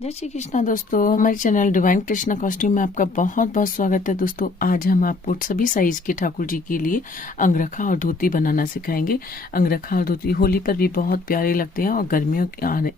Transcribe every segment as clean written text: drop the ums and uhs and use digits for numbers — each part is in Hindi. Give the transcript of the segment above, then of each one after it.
जय श्री कृष्णा दोस्तों, हमारे चैनल डिवाइन कृष्णा कॉस्ट्यूम में आपका बहुत बहुत स्वागत है। दोस्तों आज हम आपको सभी साइज के ठाकुर जी के लिए अंगरखा और धोती बनाना सिखाएंगे। अंगरखा और धोती होली पर भी बहुत प्यारे लगते हैं और गर्मियों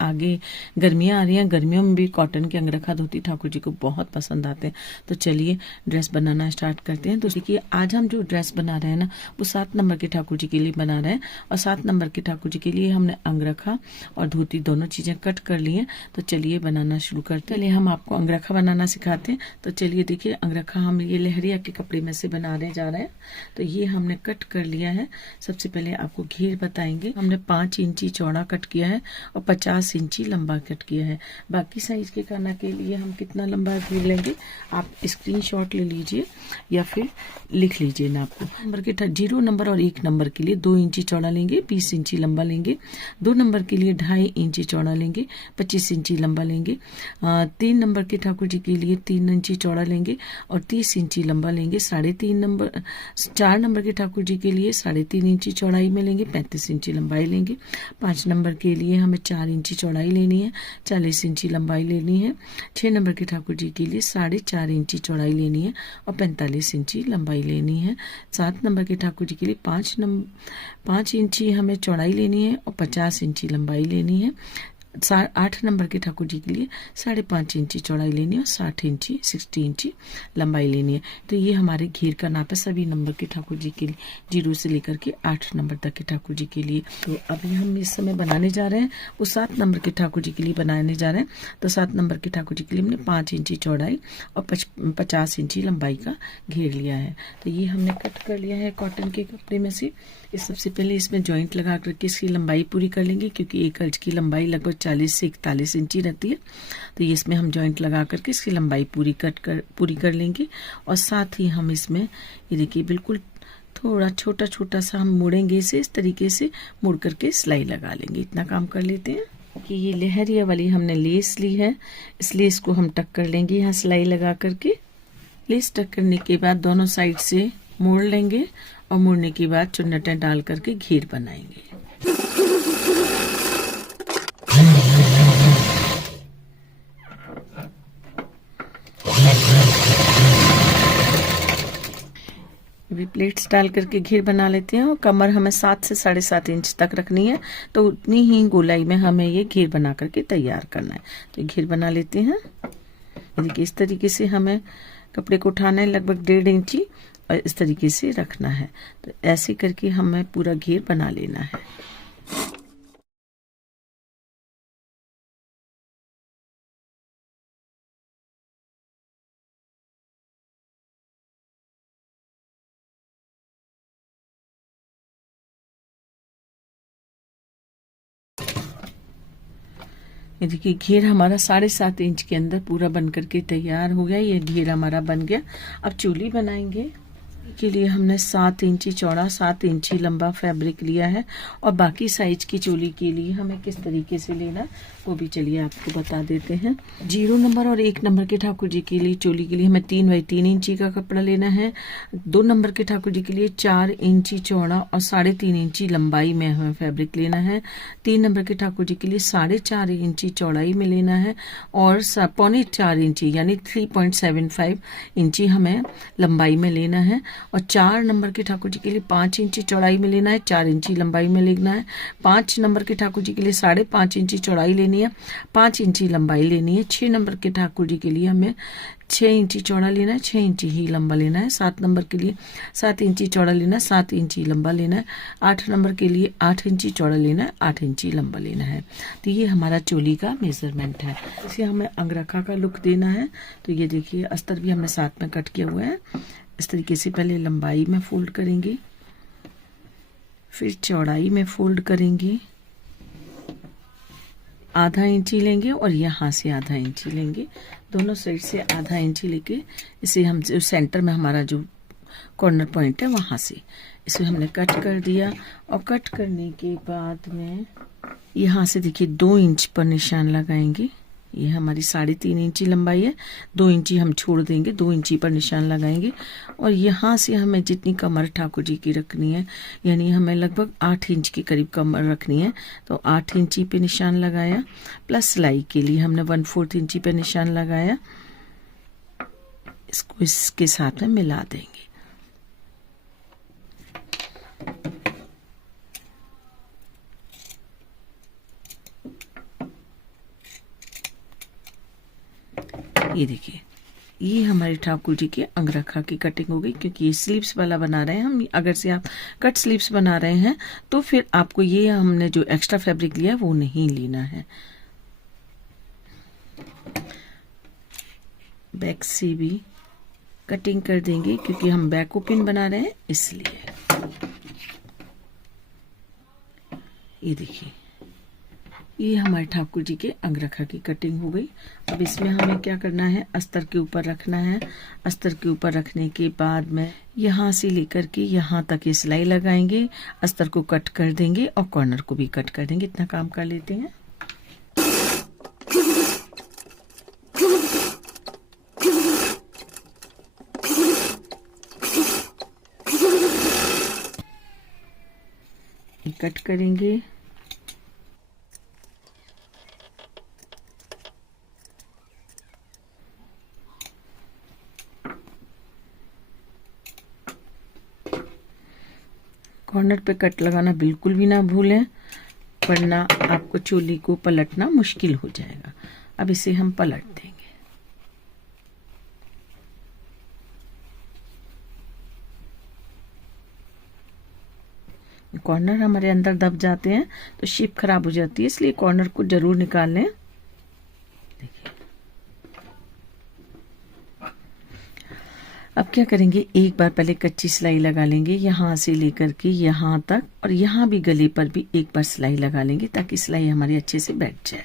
आगे गर्मियां आ रही हैं, गर्मियों में भी कॉटन के अंगरखा धोती ठाकुर जी को बहुत पसंद आते हैं। तो चलिए ड्रेस बनाना स्टार्ट करते हैं। तो देखिए आज हम जो ड्रेस बना रहे हैं ना, वो 7 नंबर के ठाकुर जी के लिए बना रहे हैं और 7 नंबर के ठाकुर जी के लिए हमने अंगरखा और धोती दोनों चीजें कट कर ली हैं। तो चलिए बनाना शुरू करते हैं। हम आपको अंगरखा बनाना सिखाते हैं। तो चलिए देखिए, अंगरखा हम ये लहरिया के कपड़े में से बनाने जा रहे हैं। तो ये हमने कट कर लिया है। सबसे पहले आपको घेर बताएंगे। हमने 5 इंची चौड़ा कट किया है और 50 इंची लंबा कट किया है। बाकी साइज के खाना के लिए हम कितना लंबा घेर लेंगे आप स्क्रीनशॉट ले लीजिए या फिर लिख लीजिए ना। आपको नंबर के 0 नंबर और 1 नंबर के लिए 2 इंची चौड़ा लेंगे, 20 इंची लंबा लेंगे। 2 नंबर के लिए 2.5 इंची चौड़ा लेंगे, 25 इंची लंबा लेंगे। 3 नंबर के ठाकुर जी के लिए 3 इंची चौड़ा लेंगे और 30 इंची लंबा लेंगे। 4 नंबर के ठाकुर जी के लिए 3.5 इंची चौड़ाई में लेंगे, 35 इंची लंबाई लेंगे। 5 नंबर के लिए हमें 4 इंची चौड़ाई लेनी है, 40 इंची लंबाई लेनी है। 6 नंबर के ठाकुर जी के लिए 4.5 इंची चौड़ाई लेनी है और 45 इंची लंबाई लेनी है। 7 नंबर के ठाकुर जी के लिए 5 इंची हमें चौड़ाई लेनी है और 50 इंची लंबाई लेनी है। 8 नंबर के ठाकुर जी के लिए 5.5 इंची चौड़ाई लेनी है और 60 इंची लंबाई लेनी है। तो ये हमारे घेर का नाप है सभी नंबर के ठाकुर जी के लिए, 0 से लेकर के 8 नंबर तक के ठाकुर जी के लिए। तो अभी हम इस समय बनाने जा रहे हैं वो 7 नंबर के ठाकुर जी के लिए बनाने जा रहे हैं। तो 7 नंबर के ठाकुर जी के लिए हमने 5 इंची चौड़ाई और 50 इंची लंबाई का घेर लिया है। तो ये हमने कट कर लिया है कॉटन के कपड़े में से। सबसे पहले इसमें जॉइंट लगा करके इसकी लंबाई पूरी कर लेंगे, क्योंकि एक अर्ज की लंबाई लगभग 40 से 41 इंची रहती है। तो ये इसमें हम जॉइंट लगा करके इसकी लंबाई पूरी कर लेंगे। और साथ ही हम इसमें ये देखिए बिल्कुल थोड़ा छोटा छोटा सा हम मोड़ेंगे इसे, इस तरीके से मुड़ करके सिलाई लगा लेंगे। इतना काम कर लेते हैं कि ये लहरिया वाली हमने लेस ली है, इस लेस को हम टक कर लेंगे यहाँ सिलाई लगा करके। लेस टक करने के बाद दोनों साइड से मोड़ लेंगे और मोड़ने के बाद चुन्नटें डाल करके घेर बनाएंगे। अभी प्लेट्स डाल करके घेर बना लेते हैं और कमर हमें 7 से 7.5 इंच तक रखनी है। तो उतनी ही गोलाई में हमें ये घेर बना करके तैयार करना है। तो घेर बना लेते हैं। देखिए इस तरीके से हमें कपड़े को उठाना है, लगभग 1.5 इंची, और इस तरीके से रखना है। तो ऐसे करके हमें पूरा घेर बना लेना है। ये देखिए घेर हमारा 7.5 इंच के अंदर पूरा बन करके तैयार हो गया। ये घेर हमारा बन गया। अब चोली बनाएंगे। के लिए हमने 7 इंची चौड़ा 7 इंची लंबा फैब्रिक लिया है और बाकी साइज की चोली के लिए हमें किस तरीके से लेना वो भी चलिए आपको बता देते हैं। 0 नंबर और 1 नंबर के ठाकुर जी के लिए चोली के लिए हमें 3 बाई 3 इंची का कपड़ा लेना है। 2 नंबर के ठाकुर जी के लिए 4 इंची चौड़ा और 3.5 इंची लंबाई में हमें फैब्रिक लेना है। 3 नंबर के ठाकुर जी के लिए 4.5 इंची चौड़ाई में लेना है और 4.25 इंची यानी 3.75 इंची हमें लंबाई में लेना है। और 4 नंबर के ठाकुर जी के लिए 5 इंची चौड़ाई में लेना है, 4 इंची लंबाई में लेना है। 5 नंबर के ठाकुर जी के लिए 5.5 इंची चौड़ाई लेनी है, 5 इंची लंबाई लेनी है। 6 नंबर के ठाकुर जी के लिए हमें 6 इंची चौड़ा लेना है, 6 इंची ही लंबा लेना है। 7 नंबर के लिए 7 इंची चौड़ा लेना है, 7 इंची लंबा लेना है। 8 नंबर के लिए 8 इंची चौड़ा लेना है, 8 इंची लंबा लेना है। तो ये हमारा चोली का मेजरमेंट है। इसे हमें अंगरखा का लुक देना है। तो ये देखिए अस्तर भी हमने साथ में कट किया हुआ है। इस तरीके से पहले लंबाई में फोल्ड करेंगे, फिर चौड़ाई में फोल्ड करेंगे, आधा इंची लेंगे और यहाँ से आधा इंची लेंगे। दोनों साइड से आधा इंची लेके इसे हम जो सेंटर में हमारा जो कॉर्नर पॉइंट है वहां से इसे हमने कट कर दिया। और कट करने के बाद में यहाँ से देखिए 2 इंच पर निशान लगाएंगे ये हमारी 3.5 इंची लंबाई है, 2 इंची हम छोड़ देंगे, 2 इंची पर निशान लगाएंगे। और यहाँ से हमें जितनी कमर ठाकुर जी की रखनी है, यानी हमें लगभग 8 इंच के करीब कमर रखनी है, तो 8 इंची पे निशान लगाया, प्लस सिलाई के लिए हमने 1/4 इंची पे निशान लगाया। इसको इसके साथ में मिला देंगे। ये देखिए, ये हमारे ठाकुर जी के अंगरखा की कटिंग हो गई। क्योंकि ये स्लीव्स वाला बना रहे हैं हम, अगर से आप कट स्लीव्स बना रहे हैं तो फिर आपको ये हमने जो एक्स्ट्रा फैब्रिक लिया है वो नहीं लेना है। बैक से भी कटिंग कर देंगे क्योंकि हम बैक ओपन बना रहे हैं इसलिए। ये देखिए, ये हमारे ठाकुर जी के अंगरखा की कटिंग हो गई। अब इसमें हमें क्या करना है, अस्तर के ऊपर रखना है। अस्तर के ऊपर रखने के बाद में यहाँ से लेकर के यहाँ तक ये सिलाई लगाएंगे, अस्तर को कट कर देंगे और कॉर्नर को भी कट कर देंगे। इतना काम कर लेते हैं। कट करेंगे। कॉर्नर पे कट लगाना बिल्कुल भी ना भूलें, वरना आपको चोली को पलटना मुश्किल हो जाएगा। अब इसे हम पलट देंगे। कॉर्नर हमारे अंदर दब जाते हैं तो शेप खराब हो जाती है, इसलिए कॉर्नर को जरूर निकाल लें। देखिए, अब क्या करेंगे, एक बार पहले कच्ची सिलाई लगा लेंगे यहाँ से लेकर के यहाँ तक, और यहाँ भी गले पर भी एक बार सिलाई लगा लेंगे ताकि सिलाई हमारी अच्छे से बैठ जाए।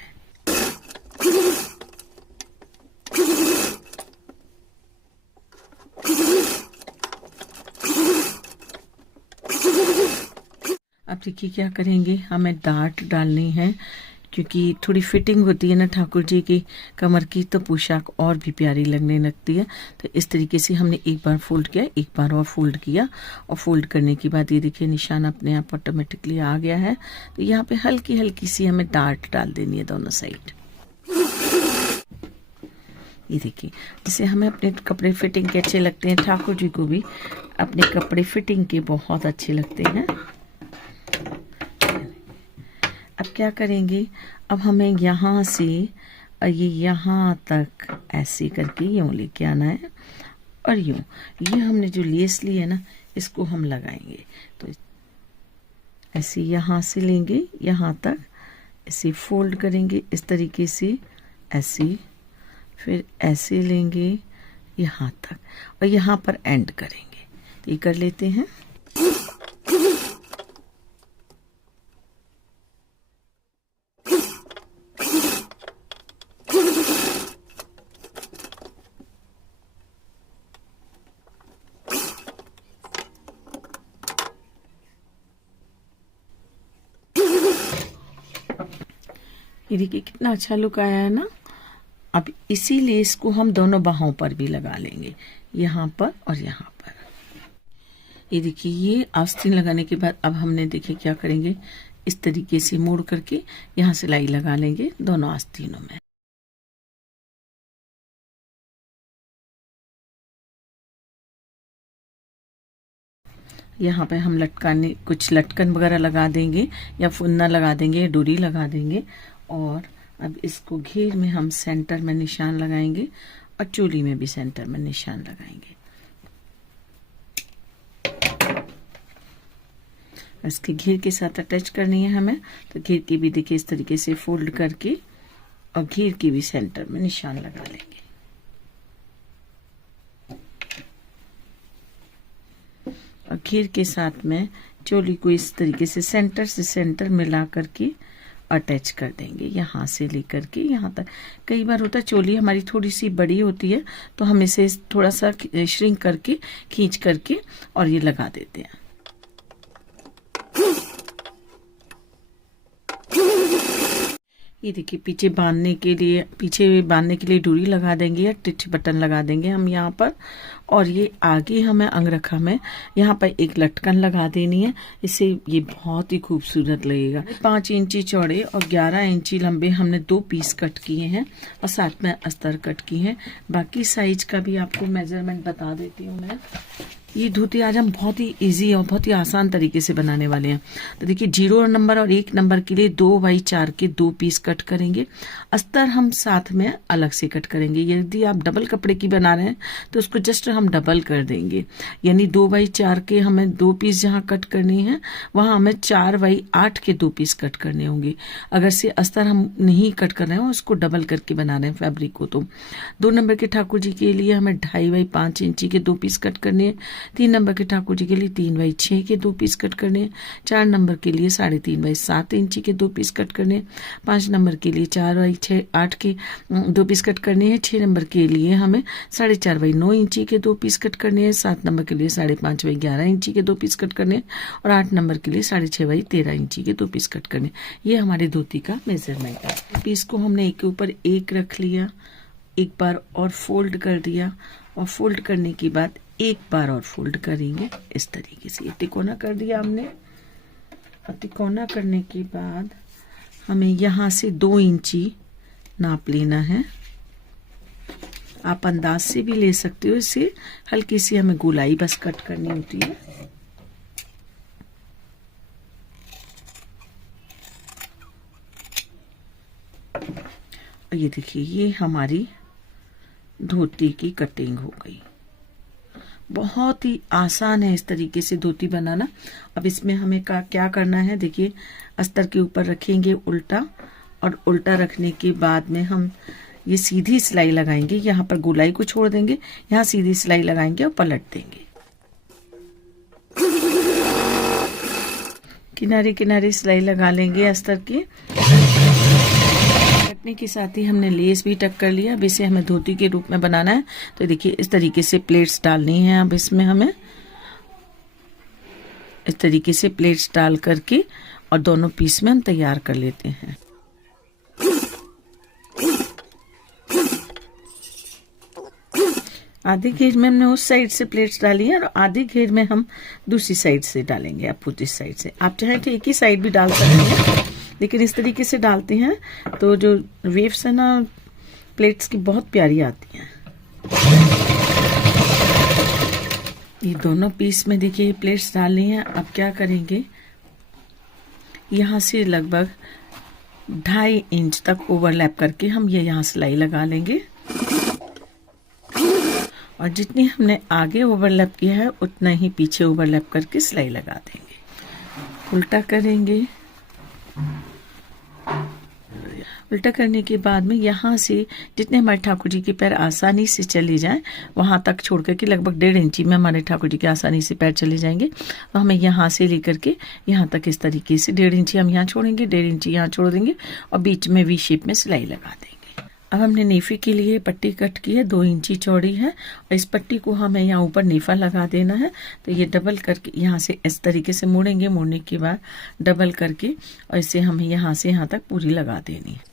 अब देखिए क्या करेंगे, हमें डार्ट डालनी है क्योंकि थोड़ी फिटिंग होती है ना ठाकुर जी की कमर की, तो पोशाक और भी प्यारी लगने लगती है। तो इस तरीके से हमने एक बार फोल्ड किया, एक बार और फोल्ड किया, और फोल्ड करने के बाद ये देखिए निशान अपने आप ऑटोमेटिकली आ गया है। तो यहाँ पे हल्की हल्की सी हमें डार्ट डाल देनी है दोनों साइड। ये देखिए, जिससे हमें अपने कपड़े फिटिंग के अच्छे लगते हैं, ठाकुर जी को भी अपने कपड़े फिटिंग के बहुत अच्छे लगते हैं। अब क्या करेंगे, अब हमें यहाँ से ये यहाँ तक ऐसे करके यूँ लेके आना है, और यूँ ये हमने जो लेस ली है ना इसको हम लगाएंगे। तो ऐसे यहाँ से लेंगे यहाँ तक, ऐसे फोल्ड करेंगे इस तरीके से, ऐसे, फिर ऐसे लेंगे यहाँ तक, और यहाँ पर एंड करेंगे। तो ये कर लेते हैं। ये देखिए कितना अच्छा लुक आया है ना। अब इसी लेस को हम दोनों बाहों पर भी लगा लेंगे, यहाँ पर और यहाँ पर। ये देखिए, ये आस्तीन लगाने के बाद अब हमने देखिए क्या करेंगे, इस तरीके से मोड़ करके यहाँ सिलाई लगा लेंगे दोनों आस्तीनों में। यहाँ पे हम लटकाने कुछ लटकन वगैरह लगा देंगे, या फुन्ना लगा देंगे, डोरी लगा देंगे। और अब इसको घेर में हम सेंटर में निशान लगाएंगे, और चोली में भी सेंटर में निशान लगाएंगे। इसके घेर के साथ अटैच करनी है हमें, तो घेर की भी देखिए इस तरीके से फोल्ड करके, और घेर की भी सेंटर में निशान लगा लेंगे। और घेर के साथ में चोली को इस तरीके से सेंटर से सेंटर मिला करके अटैच कर देंगे, यहाँ से लेकर के यहाँ तक। कई बार होता है चोली हमारी थोड़ी सी बड़ी होती है, तो हम इसे थोड़ा सा श्रिंक करके खींच करके और ये लगा देते हैं। ये देखिए पीछे बांधने के लिए डोरी लगा देंगे या टिच बटन लगा देंगे हम यहाँ पर। और ये आगे हमें अंगरखा में यहाँ पर एक लटकन लगा देनी है, इससे ये बहुत ही खूबसूरत लगेगा। 5 इंची चौड़े और 11 इंची लंबे हमने 2 पीस कट किए हैं और साथ में अस्तर कट किए हैं। बाकी साइज का भी आपको मेजरमेंट बता देती हूँ मैं। ये धोती आज हम बहुत ही इजी और बहुत ही आसान तरीके से बनाने वाले हैं। तो देखिए 0 नंबर और 1 नंबर के लिए 2x4 के 2 पीस कट करेंगे। अस्तर हम साथ में अलग से कट करेंगे। यदि आप डबल कपड़े की बना रहे हैं तो उसको जस्ट हम डबल कर देंगे, यानी 2x4 के हमें 2 पीस जहाँ कट करनी है वहां हमें 4x8 के 2 पीस कट करने होंगे। अगर से अस्तर हम नहीं कट कर रहे हैं उसको डबल करके बना रहे हैं फैब्रिक को। तो 2 नंबर के ठाकुर जी के लिए हमें 2.5x5 इंची के 2 पीस कट करने हैं। 3 नंबर के ठाकुर जी के लिए 3x6 के 2 पीस कट करने हैं। 4 नंबर के लिए 3.5x7 इंची के 2 पीस कट करने हैं। 5 नंबर के लिए 4x8 के 2 पीस कट करने हैं। 6 नंबर के लिए हमें 4.5x9 इंची के 2 पीस कट करने हैं। 7 नंबर के लिए 5.5x11 इंची के 2 पीस कट करने हैं और 8 नंबर के लिए 6.5x13 इंची के 2 पीस कट करने। ये हमारी धोती का मेजरमेंट है। पीस को हमने एक के ऊपर एक रख लिया, एक बार और फोल्ड कर दिया और फोल्ड करने के बाद एक बार और फोल्ड करेंगे इस तरीके से। तिकोना कर दिया हमने और तिकोना करने के बाद हमें यहाँ से 2 इंची नाप लेना है। आप अंदाज से भी ले सकते हो, इसे हल्की सी हमें गोलाई बस कट करनी होती है। और ये देखिए ये हमारी धोती की कटिंग हो गई। बहुत ही आसान है इस तरीके से धोती बनाना। अब इसमें हमें क्या करना है, देखिए अस्तर के ऊपर रखेंगे उल्टा और उल्टा रखने के बाद में हम ये सीधी सिलाई लगाएंगे। यहाँ पर गोलाई को छोड़ देंगे, यहाँ सीधी सिलाई लगाएंगे और पलट देंगे। किनारे किनारे सिलाई लगा लेंगे अस्तर की। कटने के साथ ही हमने लेस भी टक कर लिया। अब इसे हमें धोती के रूप में बनाना है। तो देखिए इस तरीके से प्लेट्स डालनी है। अब इसमें हमें इस तरीके से प्लेट्स डाल करके और दोनों पीस में हम तैयार कर लेते हैं। आधी घेर में हमने उस साइड से प्लेट्स डाली है और आधी घेर में हम दूसरी साइड से डालेंगे, अपोजिट साइड से। आप चाहे तो एक ही साइड भी डाल सकते हैं, लेकिन इस तरीके से डालते हैं तो जो वेव्स है ना प्लेट्स की बहुत प्यारी आती हैं। ये दोनों पीस में देखिए प्लेट्स डालनी है। अब क्या करेंगे, यहाँ से लगभग 2.5 इंच तक ओवरलैप करके हम ये यहाँ सिलाई लगा लेंगे और जितनी हमने आगे ओवरलैप किया है उतना ही पीछे ओवरलैप करके सिलाई लगा देंगे। उल्टा करेंगे। उल्टा करने के बाद में यहाँ से जितने हमारे ठाकुर जी के पैर आसानी से चले जाएं वहां तक छोड़ करके लगभग 1.5 इंची में हमारे ठाकुर जी के आसानी से पैर चले जाएंगे। तो हमें यहाँ से लेकर के यहाँ तक इस तरीके से 1.5 इंची हम यहाँ छोड़ेंगे, 1.5 इंची यहाँ छोड़ देंगे और बीच में वी शेप में सिलाई लगा देंगे। अब हमने नेफे के लिए पट्टी कट की है, 2 इंची चौड़ी है और इस पट्टी को हमें यहाँ ऊपर नेफा लगा देना है। तो ये डबल करके यहाँ से इस तरीके से मोड़ेंगे, मोड़ने के बाद डबल करके और इसे हमें यहाँ से यहाँ तक पूरी लगा देनी है।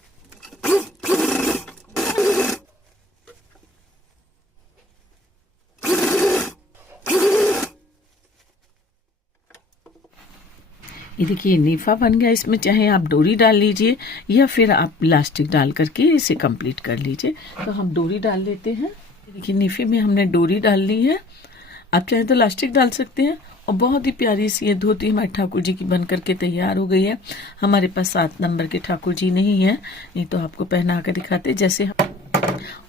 ये देखिए नेफा बन गया। इसमें चाहे आप डोरी डाल लीजिए या फिर आप इलास्टिक डाल करके इसे कंप्लीट कर लीजिए। तो हम डोरी डाल लेते हैं। देखिए नेफे में हमने डोरी डाल ली है, आप चाहे तो इलास्टिक डाल सकते हैं। और बहुत ही प्यारी सी ये धोती हमारे ठाकुर जी की बन करके तैयार हो गई है। हमारे पास 7 नंबर के ठाकुर जी नहीं है, नहीं तो आपको पहना कर दिखाते जैसे।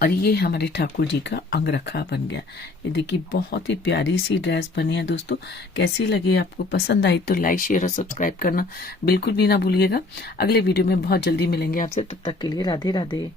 और ये हमारे ठाकुर जी का अंगरखा बन गया। ये देखिए बहुत ही प्यारी सी ड्रेस बनी है। दोस्तों कैसी लगी, आपको पसंद आई तो लाइक शेयर और सब्सक्राइब करना बिल्कुल भी ना भूलिएगा। अगले वीडियो में बहुत जल्दी मिलेंगे आपसे, तब तक के लिए राधे राधे।